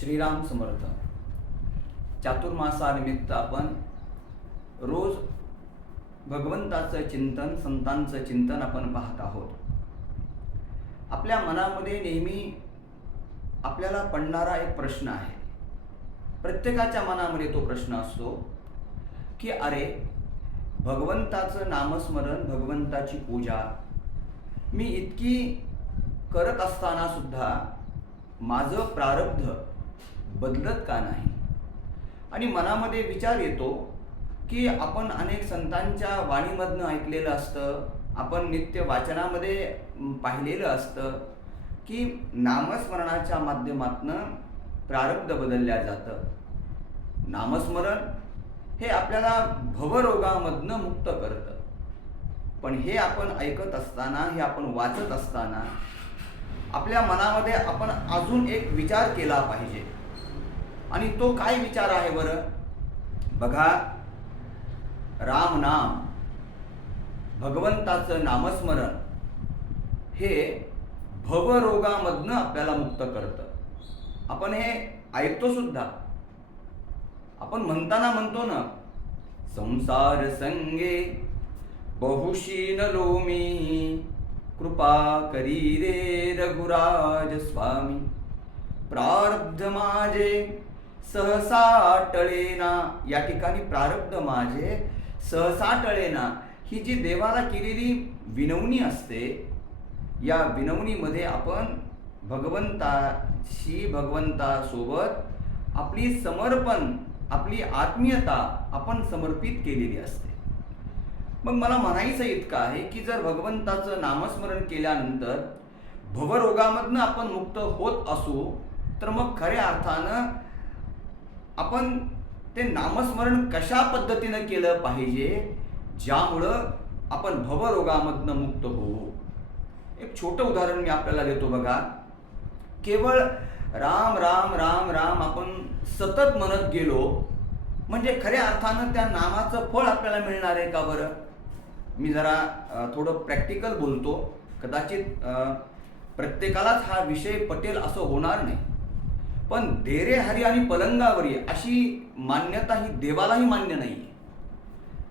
श्रीराम समर्थ. चातुर्मासानिमित्त आपण रोज भगवंताचं चिंतन संतांचं चिंतन आपण पाहत आहोत. आपल्या मनामध्ये नेहमी आपल्याला पडणारा एक प्रश्न आहे. प्रत्येकाच्या मनामध्ये तो प्रश्न असतो की अरे भगवंताचं नामस्मरण भगवंताची पूजा मी इतकी करत असताना सुद्धा माझं प्रारब्ध बदलत का नाही? आणि मनामध्ये विचार येतो की आपण अनेक संतांच्या वाणीमधनं ऐकलेलं असतं आपण नित्य वाचनामध्ये पाहिलेलं असतं की नामस्मरणाच्या माध्यमातनं प्रारब्ध बदलल्या जातं. नामस्मरण हे आपल्याला भवरोगामधनं मुक्त करतं. पण हे आपण ऐकत असताना हे आपण वाचत असताना आपल्या मनामध्ये आपण अजून एक विचार केला पाहिजे. आणि तो काय विचार आहे बरं? बघा राम नाम भगवंताचं नामस्मरण हे भवरोगामधनं आपल्याला मुक्त करतं. आपण हे ऐकतो सुद्धा. आपण म्हणताना म्हणतो ना संसार संगे बहुशीन लोमी कृपा करी रे रघुराज स्वामी. प्रारब्ध माझे सहसा टळेना. या ठिकाणी प्रारब्ध माझे सहसा टळेना. ही जी देवाला केलेली विनवणी असते या विनवणीमध्ये आपण भगवंताशी भगवंतासोबत आपली समर्पण आपली आत्मीयता आपण समर्पित केलेली असते. मग मला म्हणायचं इतकं आहे की जर भगवंताचं नामस्मरण केल्यानंतर भवरोगामधनं आपण मुक्त होत असू तर मग खऱ्या अर्थानं आपण ते नामस्मरण कशा पद्धतीनं केलं पाहिजे? ज्यामुळं आपण भवरोगामधनं मुक्त होऊ. एक छोटं उदाहरण मी आपल्याला देतो बघा. केवळ राम राम राम राम आपण सतत म्हणत गेलो म्हणजे खऱ्या अर्थानं त्या नामाचं फळ आपल्याला मिळणार आहे का बरं? मी जरा थोडं प्रॅक्टिकल बोलतो. कदाचित प्रत्येकालाच हा विषय पटेल असं होणार नाही. पण देरे हरी आणि पलंगावरी अशी मान्यता ही देवालाही मान्य नाही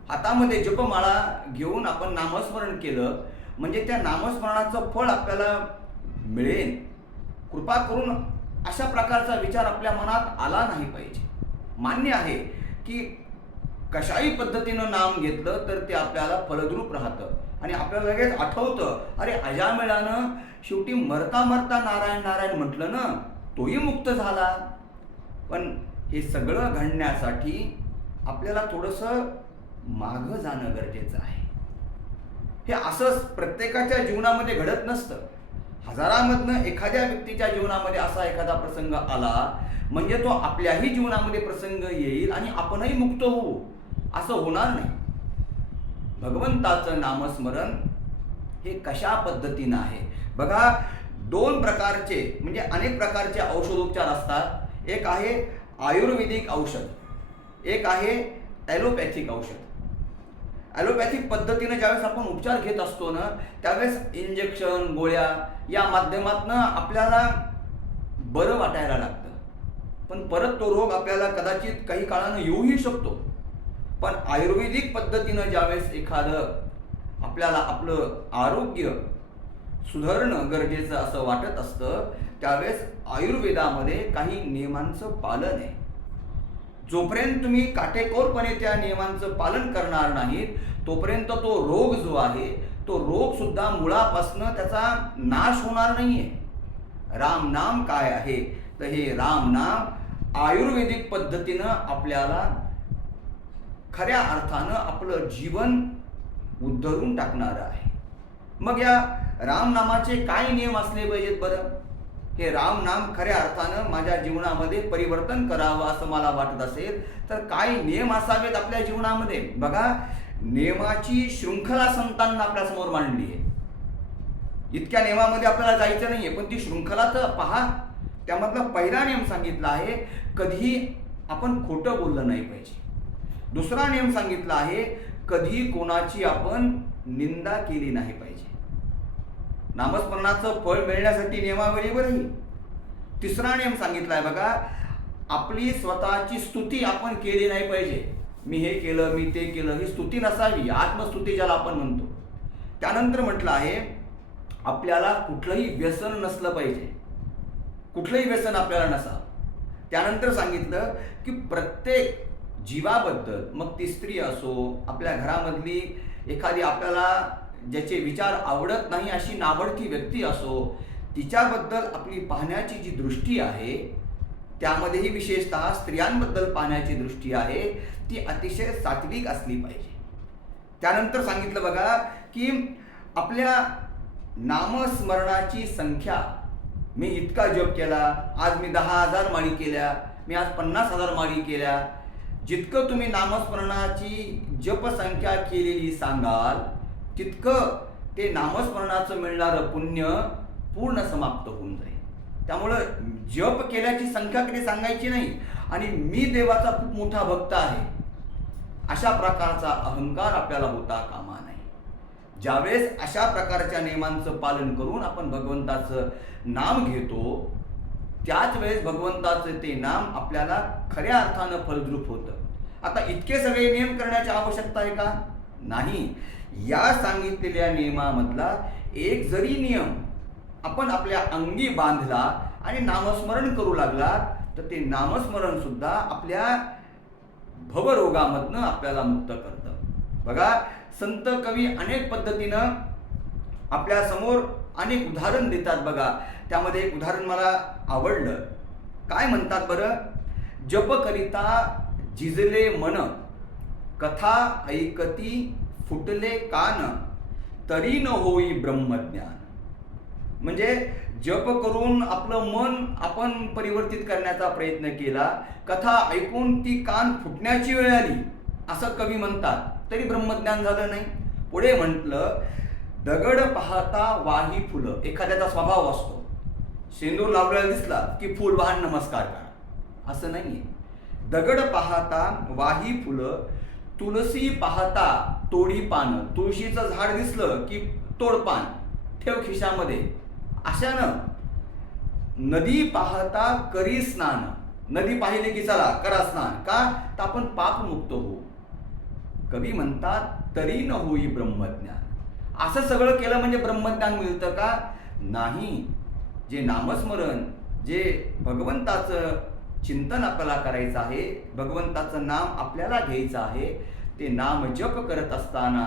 हातामध्ये जपमाळा घेऊन आपण नामस्मरण केलं म्हणजे त्या नामस्मरणाचं फळ आपल्याला मिळेल. कृपा करून अशा प्रकारचा विचार आपल्या मनात आला नाही पाहिजे. मान्य आहे की कशाही पद्धतीनं नाम घेतलं तर ते आपल्याला फलद्रूप राहतं. आणि आपल्याला लगेच आठवतं अरे अजामेळानं शेवटी मरता मरता नारायण नारायण म्हटलं ना? तोही मुक्त झाला. पण हे सगळं घडण्यासाठी आपल्याला थोडंसं मागं जाणं गरजेचं आहे. हे असंच प्रत्येकाच्या जीवनामध्ये घडत नसतं. हजारामधनं एखाद्या व्यक्तीच्या जीवनामध्ये असा एखादा प्रसंग आला म्हणजे तो आपल्याही जीवनामध्ये प्रसंग येईल आणि आपणही मुक्त होऊ असं होणार नाही. भगवंताचं नामस्मरण हे कशा पद्धतीनं आहे? बघा दोन प्रकारचे म्हणजे अनेक प्रकारचे औषधोपचार असतात. एक आहे आयुर्वेदिक औषध. एक आहे ॲलोपॅथिक औषध. ॲलोपॅथिक पद्धतीनं ज्यावेळेस आपण उपचार घेत असतो ना त्यावेळेस इंजेक्शन गोळ्या या माध्यमातनं आपल्याला बरं वाटायला लागतं. पण परत तो रोग आपल्याला कदाचित काही काळानं येऊही शकतो. पण आयुर्वेदिक पद्धतीनं ज्यावेळेस एखादं आपल्याला आपलं आरोग्य सुधारणं गरजेचं असं वाटत असतं त्यावेळेस आयुर्वेदामध्ये काही नियमांचं पालन आहे. जोपर्यंत तुम्ही काटेकोरपणे त्या नियमांचं पालन करणार नाहीत तोपर्यंत तो रोग जो आहे तो रोग सुद्धा मुळापासनं त्याचा नाश होणार नाहीये. राम नाम काय आहे? तर हे राम नाम आयुर्वेदिक पद्धतीनं आपल्याला खऱ्या अर्थानं आपलं जीवन उद्धरून टाकणारं आहे. मग या रामनामाचे काय नियम असले पाहिजेत बरं. हे रामनाम खऱ्या अर्थानं माझ्या जीवनामध्ये परिवर्तन करावं असं मला वाटत असेल तर काय नियम असावेत आपल्या जीवनामध्ये. बघा नियमाची शृंखला संतांना आपल्यासमोर मांडली आहे. इतक्या नियमामध्ये आपल्याला जायचं नाहीये पण ती शृंखला तर पहा. त्यामधला पहिला नियम सांगितला आहे कधीही आपण खोटं बोललं नाही पाहिजे. दुसरा नियम सांगितला आहे कधी कोणाची आपण निंदा केली नाही पाहिजे. नामस्मरणाचं फळ मिळण्यासाठी नियमावलीवरही तिसरा नियम सांगितलाय बघा आपली स्वतःची स्तुती आपण केली नाही पाहिजे. मी हे केलं मी ते केलं ही स्तुती नसावी आत्मस्तुती ज्याला आपण म्हणतो. त्यानंतर म्हटलं आहे आपल्याला कुठलंही व्यसन नसलं पाहिजे. कुठलंही व्यसन आपल्याला नसावं त्यानंतर सांगितलं की प्रत्येक जीवाबद्दल मग ती स्त्री असो आपल्या घरामधली एखादी आपल्याला ज्याचे विचार आवडत नाही अशी नावडती व्यक्ती असो तिच्याबद्दल आपली पाहण्याची जी दृष्टी आहे त्यामध्येही विशेषतः स्त्रियांबद्दल पाहण्याची दृष्टी आहे ती अतिशय सात्विक असली पाहिजे. त्यानंतर सांगितलं बघा की आपल्या नामस्मरणाची संख्या मी इतका जप केला आज मी दहा हजार माळी केल्या मी आज पन्नास हजार माळी केल्या जितकं तुम्ही नामस्मरणाची जपसंख्या केलेली सांगाल तितकं ते नामस्मरणाचं मिळणारं पुण्य पूर्ण समाप्त होऊन जाईल. त्यामुळं जप केल्याची संख्या कधी सांगायची नाही. आणि मी देवाचा खूप मोठा भक्त आहे. अशा प्रकारचा अहंकार आपल्याला होता कामा नाही. ज्यावेळेस अशा प्रकारच्या नियमांचं पालन करून आपण भगवंताचं नाम घेतो त्याच वेळेस भगवंताचं ते नाम आपल्याला खऱ्या अर्थानं फलद्रूप होतं. आता इतके सगळे नियम करण्याची आवश्यकता आहे का? नाही. या सांगितलेल्या नियमामधला एक जरी नियम आपण आपल्या अंगी बांधला आणि नामस्मरण करू लागला तर ते नामस्मरण सुद्धा आपल्या भवरोगामधनं आपल्याला मुक्त करतं. बघा संत कवी अनेक पद्धतीनं आपल्यासमोर अनेक उदाहरण देतात बघा. त्यामध्ये एक उदाहरण मला आवडलं. काय म्हणतात बरं? जप करिता झिजले मन कथा ऐकती फुटले कान तरी न होई ब्रह्मज्ञान. म्हणजे जप करून आपलं मन आपण परिवर्तित करण्याचा प्रयत्न केला कथा ऐकून ती कान फुटण्याची वेळ आली असं कवी म्हणतात तरी ब्रह्मज्ञान झालं नाही. पुढे म्हटलं दगड पाहता वाही फुलं एखाद्याचा स्वभाव असतो. शेंदूर लावलेला दिसला की फुल वाहन नमस्कार करा. असं नाहीये. दगड पाहता वाही फुलं तुलसी पाहता तोडी पानं. तुळशीचं झाड दिसलं की तोड पान. ठेव खिशामध्ये. अशानं नदी पाहता करी स्नान. नदी पाहिली की चला करा स्नान. का? तर आपण पापमुक्त होऊ. कवी म्हणतात तरी न होई ब्रह्मज्ञान. असं सगळं केलं म्हणजे ब्रह्मज्ञान मिळतं का? नाही. जे नामस्मरण जे भगवंताचं चिंतन आपल्याला करायचं आहे भगवंताचं नाम आपल्याला घ्यायचं आहे ते नाम जप करत असताना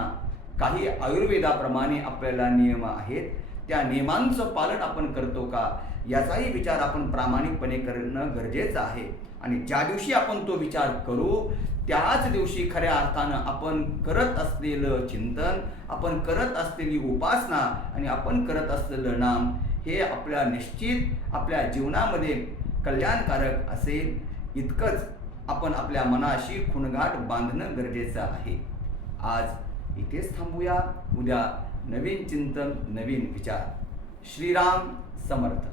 काही आयुर्वेदाप्रमाणे आपल्याला नियम आहेत. त्या नियमांचं पालन आपण करतो का याचाही विचार आपण प्रामाणिकपणे करणं गरजेचं आहे. आणि ज्या दिवशी आपण तो विचार करू त्याच दिवशी खऱ्या अर्थानं आपण करत असलेलं चिंतन आपण करत असलेली उपासना आणि आपण करत असलेलं नाम हे आपल्या निश्चित आपल्या जीवनामध्ये कल्याणकारक असेल इतकंच आपण आपल्या मनाशी खुणगाट बांधणं गरजेचं आहे. आज इथेच थांबूया. उद्या नवीन चिंतन नवीन विचार. श्रीराम समर्थ.